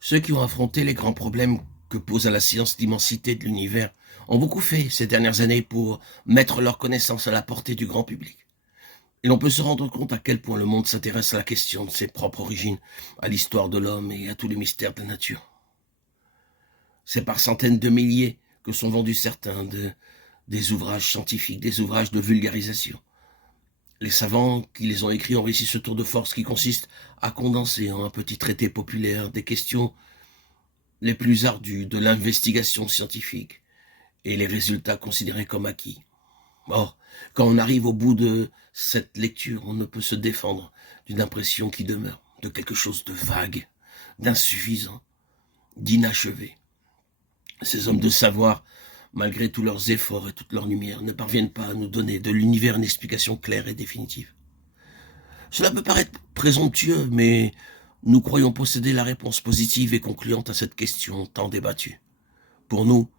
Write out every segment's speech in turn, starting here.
Ceux qui ont affronté les grands problèmes que pose à la science l'immensité de l'univers ont beaucoup fait ces dernières années pour mettre leur connaissance à la portée du grand public. Et l'on peut se rendre compte à quel point le monde s'intéresse à la question de ses propres origines, à l'histoire de l'homme et à tous les mystères de la nature. C'est par centaines de milliers que sont vendus des ouvrages scientifiques, des ouvrages de vulgarisation. Les savants qui les ont écrits ont réussi ce tour de force qui consiste à condenser en un petit traité populaire des questions les plus ardues de l'investigation scientifique et les résultats considérés comme acquis. Or, quand on arrive au bout de cette lecture, on ne peut se défendre d'une impression qui demeure, de quelque chose de vague, d'insuffisant, d'inachevé. Ces hommes de savoir, malgré tous leurs efforts et toute leur lumière, ne parviennent pas à nous donner de l'univers une explication claire et définitive. Cela peut paraître présomptueux, mais nous croyons posséder la réponse positive et concluante à cette question tant débattue. Pour nous,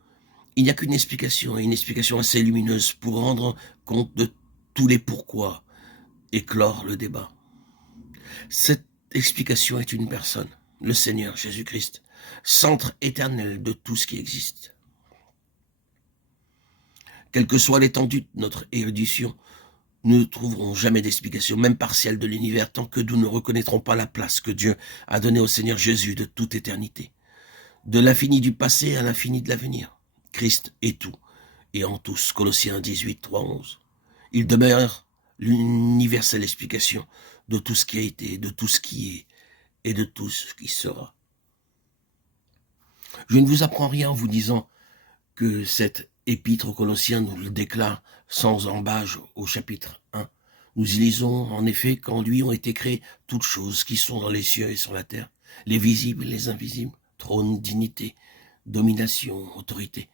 il n'y a qu'une explication, et une explication assez lumineuse pour rendre compte de tous les pourquoi et clore le débat. Cette explication est une personne, le Seigneur Jésus-Christ, centre éternel de tout ce qui existe. Quelle que soit l'étendue de notre érudition, nous ne trouverons jamais d'explication, même partielle, de l'univers tant que nous ne reconnaîtrons pas la place que Dieu a donnée au Seigneur Jésus de toute éternité. De l'infini du passé à l'infini de l'avenir. Christ est tout, et en tous. Colossiens 18, 3, 11. Il demeure l'universelle explication de tout ce qui a été, de tout ce qui est, et de tout ce qui sera. Je ne vous apprends rien en vous disant que cette épître aux Colossiens nous le déclare sans embâge au chapitre 1. Nous y lisons en effet qu'en lui ont été créées toutes choses qui sont dans les cieux et sur la terre, les visibles et les invisibles, trône, dignité, domination, autorité.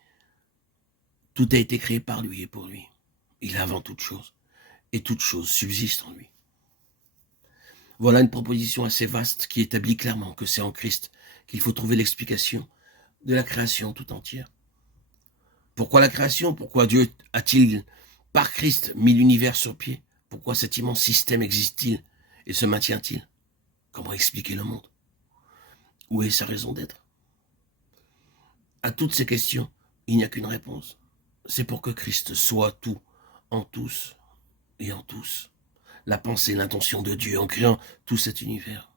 Tout a été créé par lui et pour lui. Il est avant toute chose, et toute chose subsiste en lui. Voilà une proposition assez vaste qui établit clairement que c'est en Christ qu'il faut trouver l'explication de la création tout entière. Pourquoi la création? Pourquoi Dieu a-t-il, par Christ, mis l'univers sur pied? Pourquoi cet immense système existe-t-il et se maintient-il? Comment expliquer le monde? Où est sa raison d'être? À toutes ces questions, il n'y a qu'une réponse. C'est pour que Christ soit tout, en tous et en tous. La pensée, l'intention de Dieu en créant tout cet univers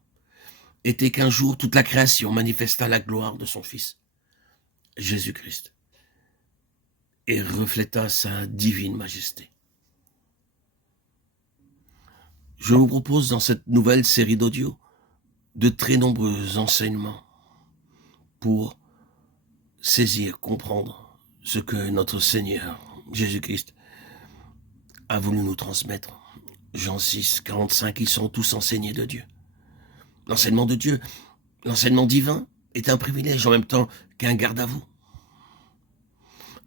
était qu'un jour toute la création manifesta la gloire de son Fils, Jésus-Christ, et refléta sa divine majesté. Je vous propose dans cette nouvelle série d'audio de très nombreux enseignements pour saisir, comprendre ce que notre Seigneur Jésus-Christ a voulu nous transmettre. Jean 6, 45, ils sont tous enseignés de Dieu. L'enseignement de Dieu, l'enseignement divin, est un privilège en même temps qu'un garde-à-vous.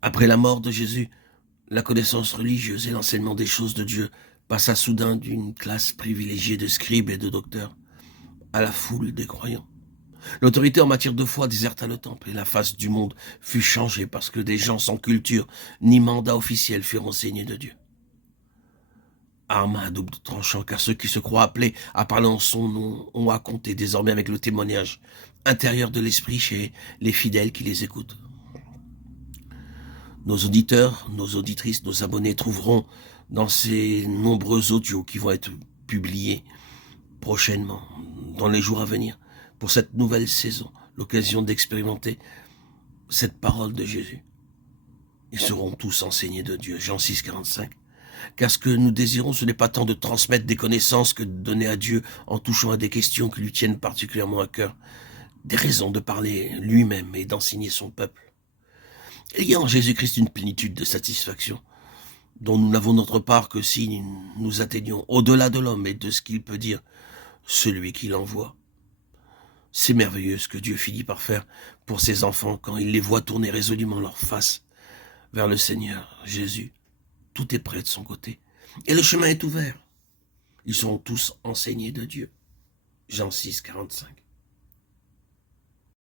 Après la mort de Jésus, la connaissance religieuse et l'enseignement des choses de Dieu passa soudain d'une classe privilégiée de scribes et de docteurs à la foule des croyants. L'autorité en matière de foi déserta le temple et la face du monde fut changée parce que des gens sans culture ni mandat officiel furent enseignés de Dieu. Arme à double tranchant, car ceux qui se croient appelés à parler en son nom ont à compter désormais avec le témoignage intérieur de l'esprit chez les fidèles qui les écoutent. Nos auditeurs, nos auditrices, nos abonnés trouveront dans ces nombreux audios qui vont être publiés prochainement, dans les jours à venir, pour cette nouvelle saison, l'occasion d'expérimenter cette parole de Jésus. Ils seront tous enseignés de Dieu. Jean 6, 45. Car ce que nous désirons, ce n'est pas tant de transmettre des connaissances que de donner à Dieu en touchant à des questions qui lui tiennent particulièrement à cœur, des raisons de parler lui-même et d'enseigner son peuple. Il y a en Jésus-Christ une plénitude de satisfaction dont nous n'avons notre part que si nous atteignons au-delà de l'homme et de ce qu'il peut dire celui qui l'envoie. C'est merveilleux ce que Dieu finit par faire pour ses enfants quand il les voit tourner résolument leur face vers le Seigneur Jésus. Tout est prêt de son côté. Et le chemin est ouvert. Ils seront tous enseignés de Dieu. Jean 6, 45.